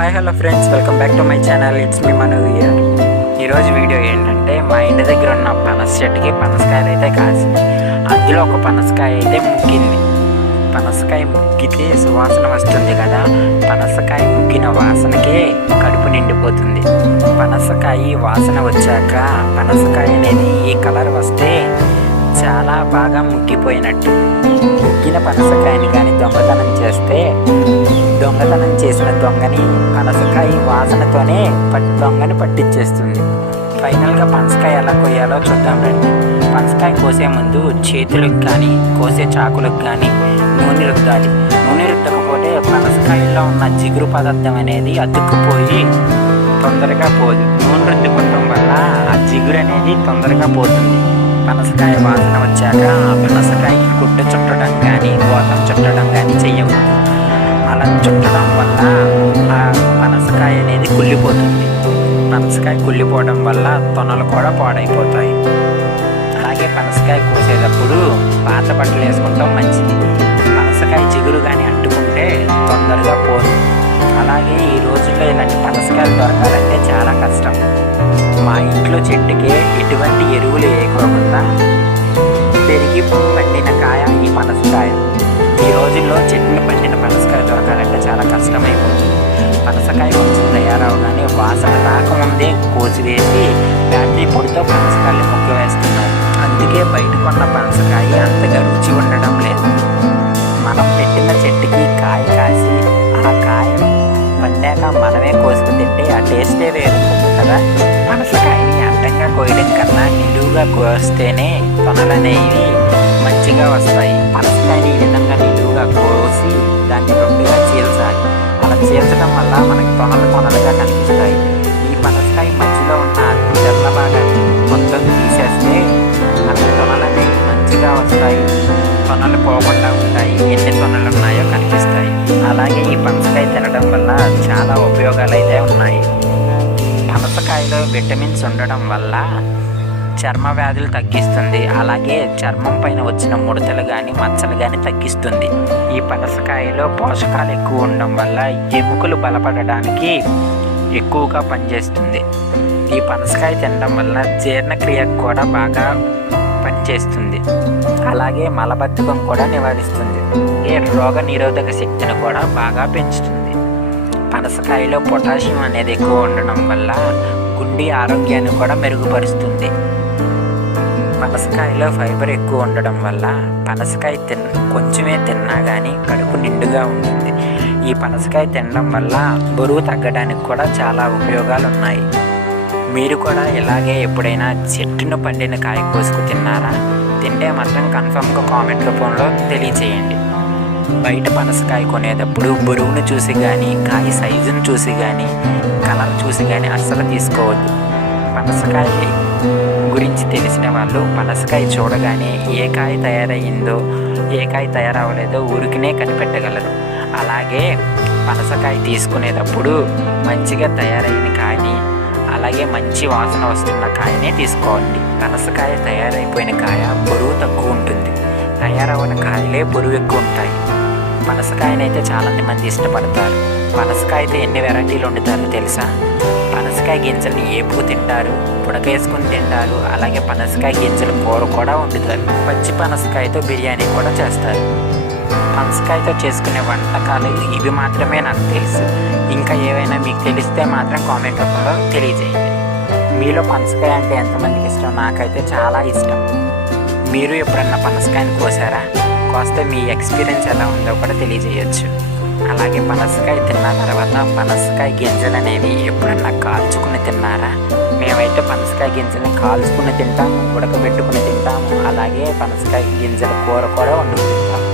Hi hello friends welcome back to my channel it's me Manu year ఈరోజు video ఏంటంటే మా ఇంటి దగ్గర ఉన్న పనస చెట్టుకి పనసకాయలు అయితే కాసింది అందులో ఒక పనసకాయ అయితే ముగ్గింది. పనసకాయ ముగ్గితే సువాసన వస్తుంది కదా పనసకాయ ముగ్గిన వాసనకే కడుపు నిండిపోతుంది. పనసకాయ వాసన వచ్చాక పనసకాయ అనేది ఈ కలర్ వస్తే చాలా బాగా ముగ్గిపోయినట్టు. ముగ్గిన పనసకాయని కానీ దొంగతనం చేస్తే దొంగతనం చేసిన దొంగని పనసకాయ వాసనతోనే పట్టి దొంగని పట్టించేస్తుంది. ఫైనల్గా పనసకాయ ఎలా కొయ్యాలో చూద్దాం రండి. పనసకాయ కోసే ముందు చేతులకు కానీ కోసే చాకులకు కానీ నూనె రుద్దాలి. నూనె రుద్దకపోతే పనసకాయల్లో ఉన్న జిగురు పదార్థం అనేది అతుక్కుపోయి తొందరగా పోదు. నూనె రుద్దుకోవటం వల్ల ఆ జిగురు అనేది తొందరగా పోతుంది. పనసకాయ వాసన వచ్చాక ఆ పనసకాయకి గుడ్డ చుట్టడం కానీ గోతం చుట్టడం కానీ చెయ్యకూడదు అలా చుట్టడం వల్ల ఆ పనసకాయ అనేది కుళ్ళిపోతుంది. పనసకాయ కుళ్ళిపోవడం వల్ల తొనలు కూడా పాడైపోతాయి. అలాగే పనసకాయ కోసేటప్పుడు పాత బట్టలు వేసుకుంటాం మంచిది. పనసకాయ చిగురు కానీ అంటుకుంటే తొందరగా పోదు. అలాగే ఈ రోజుల్లో ఇలాంటి పనసకాయలు దొరకాలంటే చాలా కష్టం. మా ఇంట్లో చెట్టుకి ఎటువంటి ఎరువులు వేయకోకుండా పెరిగి పండిన కాయ ఈ పనసకాయ. ఈ రోజుల్లో చెట్టును పండిన పనసకాయ దొరకాలంటే చాలా కష్టమైపోతుంది. పనసకాయ కొంచెం తయారవగానే వాసన రాకముందే కోసివేసి బ్యాటరీ పొడితో పనసకాయలు ముక్క వేస్తున్నారు. అందుకే బయట కొన్న పనసకాయ అంతగా రుచి ఉండడం లేదు. ఆ కదా పనసకాయని అడ్డంగా కోయడం కన్నా నిలువుగా కోస్తేనే తొనలనేవి మంచిగా వస్తాయి పనసకాయని ఈ విధంగా నిలువుగా కోసి దాన్ని రెండుగా చీల్చాలి అలా చీల్చడం వల్ల మనకి తొనలు తొనలుగా విటమిన్స్ ఉండడం వల్ల చర్మ వ్యాధులు తగ్గిస్తుంది. అలాగే చర్మం పైన వచ్చిన ముడతలు కానీ మచ్చలు కానీ తగ్గిస్తుంది. ఈ పనసకాయలో పోషకాలు ఎక్కువ ఉండడం వల్ల ఎముకలు బలపడడానికి ఎక్కువగా పనిచేస్తుంది. ఈ పనసకాయ తినడం వల్ల జీర్ణక్రియ కూడా బాగా పనిచేస్తుంది. అలాగే మలబద్ధకం కూడా నివారిస్తుంది. ఈ రోగ నిరోధక శక్తిని కూడా బాగా పెంచుతుంది. పనసకాయలో పొటాషియం అనేది ఎక్కువ ఉండడం వల్ల గుండె ఆరోగ్యాన్ని కూడా మెరుగుపరుస్తుంది. పనసకాయలో ఫైబర్ ఎక్కువ ఉండడం వల్ల పనసకాయ తిన్ కొంచెమే తిన్నా కానీ కడుపు నిండుగా ఉంటుంది. ఈ పనసకాయ తినడం వల్ల బరువు తగ్గడానికి కూడా చాలా ఉపయోగాలు ఉన్నాయి మీరు కూడా ఇలాగే ఎప్పుడైనా చెట్టును పండిన కాయ కోసుకు తిన్నారా? తింటే మాత్రం కన్ఫర్మ్గా కామెంట్ రూపంలో తెలియచేయండి. బయట పనసకాయ కొనేటప్పుడు బరువును చూసి కానీ కాయ సైజును చూసి కానీ కలర్ చూసి కానీ అస్సలు తీసుకోవద్దు. పనసకాయ గురించి తెలిసిన వాళ్ళు పనసకాయ చూడగానే ఏ కాయ తయారయ్యిందో ఏ కాయ తయారవ్వలేదో ఊరికినే కనిపెట్టగలరు. అలాగే పనసకాయ తీసుకునేటప్పుడు మంచిగా తయారైన కాయని అలాగే మంచి వాసన వస్తున్న కాయనే తీసుకోండి. పనసకాయ తయారైపోయిన కాయ బరువు తక్కువ ఉంటుంది తయారవని కాయలే బరువు ఎక్కువ ఉంటాయి పనసకాయనైతే చాలా మంది ఇష్టపడతారు. పనసకాయతో ఎన్ని వెరైటీలు వండుతారో తెలుసా? పనసకాయ గింజల్ని ఏపుకు తింటారు పుడకేసుకుని తింటారు. అలాగే పనసకాయ గింజలు కూర కూడా వండుతారు. పచ్చి పనసకాయతో బిర్యానీ కూడా చేస్తారు. పనసకాయతో చేసుకునే వంటకాలు ఇవి మాత్రమే నాకు తెలుసు. ఇంకా ఏవైనా మీకు తెలిస్తే మాత్రం కామెంట్ రూపంలో తెలియజేయండి. మీలో పనసకాయ అంటే ఎంతమందికి ఇష్టం? నాకైతే చాలా ఇష్టం. మీరు ఎప్పుడన్నా పనసకాయని కోసారా? కోస్తే మీ ఎక్స్పీరియన్స్ ఎలా ఉందో కూడా తెలియజేయచ్చు. అలాగే పనసకాయ తిన్న తర్వాత పనసకాయ గింజలు అనేవి ఎప్పుడన్నా కాల్చుకుని తిన్నారా? మేమైతే పనసకాయ గింజల్ని కాల్చుకుని తింటాము ఉడకబెట్టుకుని తింటాము. అలాగే పనసకాయ గింజల కూర కూడా వండుకుంటాం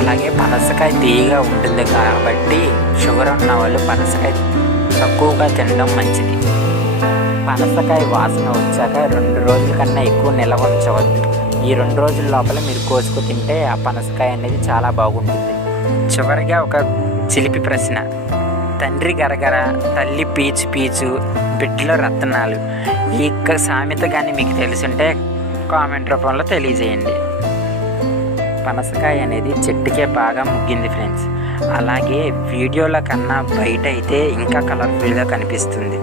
అలాగే పనసకాయ తీయగా ఉంటుంది కాబట్టి షుగర్ ఉన్న వాళ్ళు పనసకాయ తక్కువగా తినడం మంచిది. పనసకాయ వాసన వచ్చాక రెండు రోజుల కన్నా ఎక్కువ నిల్వ ఉంచవద్దు. ఈ రెండు రోజుల లోపల మీరు కోసుకు తింటే ఆ పనసకాయ అనేది చాలా బాగుంటుంది. చివరిగా ఒక చిలిపి ప్రశ్న. తండ్రి గరగర తల్లి పీచు పీచు బిడ్డలో రత్నాలు. ఈ సామెత కానీ మీకు తెలుసుంటే కామెంట్ రూపంలో తెలియజేయండి. పనసకాయ అనేది చెట్టుకే బాగా ముగ్గింది ఫ్రెండ్స్. అలాగే వీడియోల కన్నా బయట అయితే ఇంకా కలర్ఫుల్గా కనిపిస్తుంది.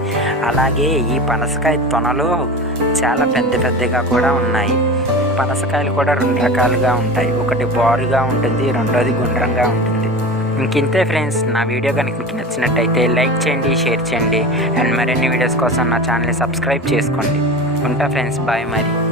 అలాగే ఈ పనసకాయ తొనలు చాలా పెద్ద పెద్దగా కూడా ఉన్నాయి. పనసకాయలు కూడా రెండు రకాలుగా ఉంటాయి. ఒకటి బారుగా ఉంటుంది రెండోది గుండ్రంగా ఉంటుంది. ఇంకింతే ఫ్రెండ్స్. నా వీడియో కనుక మీకు నచ్చినట్టయితే లైక్ చేయండి షేర్ చేయండి. అండ్ మరిన్ని వీడియోస్ కోసం నా ఛానల్ని సబ్స్క్రైబ్ చేసుకోండి. ఉంటా ఫ్రెండ్స్. బాయ్ మరి.